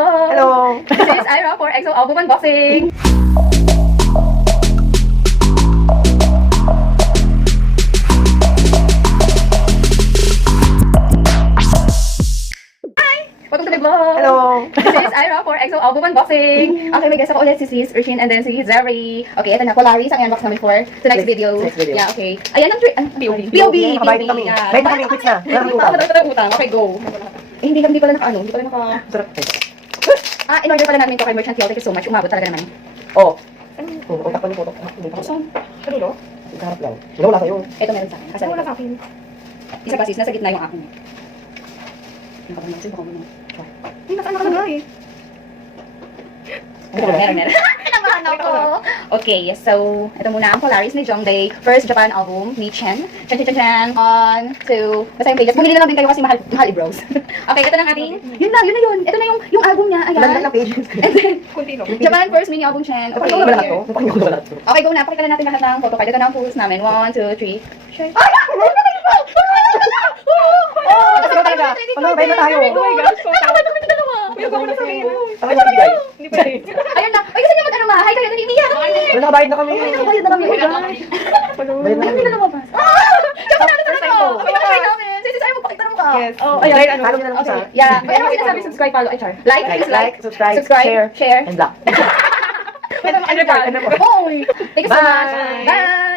Vlog! Hello! This is Ira for EXO album unboxing! Welcome to the vlog! Hello! This is Ira for EXO album unboxing! Okay, may guest ako ulit si Sis, Richin, and then si Zeri. Okay, ito na, Polaris ang i-unbox namin for tonight's video. Next video. Yeah, okay. Ayan ang POV. POV. Makabayad kami. Yeah. Bayad na kami, quiz na. Wala kami utang. Wala kami utang. Okay, go. Eh, hindi pala hindi pala naka... Sarap. in-order pala namin ito kay Merchant Hill. Thank you so much. Umabot talaga naman. Oh. Oo, utak pa niyo po. Saan? Kadulo? Harap lang. Wala sa'yo. Ito meron sa akin. Kasi wala sa akin. Isa pa sis, nasa gitna yung akin. Baka muna. Ay, nasaan nakalagay? Meron. Namahan ako. Okay, so, ito muna ang Polaris ni Jongdae. First Japan album ni Chen. Chan. On to, basta yung pages. Bumili na lang din kayo kasi mahal i-browse. Okay, ito na ang ating, yun na yun. Ito na yung album niya. Wala Ayan. na pages. And then, Japan first mini album Chen. Okay, Wala na to. Napakinggan ko wala to. okay, go na. Pakita na natin lahat ng photo card. Ito na ang photos namin. 1, 2, 3. Share. Kasi ko talaga. Ano, bayad na tayo. Oh my gosh, so tawa. Ito dalawa. Ano yung bigay? Ayun na. Ay, kasi naman ano ma. Hi kayo, naniniyak kami. Wala, nakabayad na kami. Bayad na kami. Bayad na Hindi kami. na lumabas. Tsaka natin talaga. Kami na try namin. Sige, ayaw mo pakita ng mukha. Yes. Oh, Ayun, ayun. follow nyo na lang sa... Yeah. Kaya ano sinasabi? Subscribe, follow. Ay, char. Like, please like. Subscribe, Share. and block. Pwede mo, And report. Oh, thank you so much. Bye. Bye.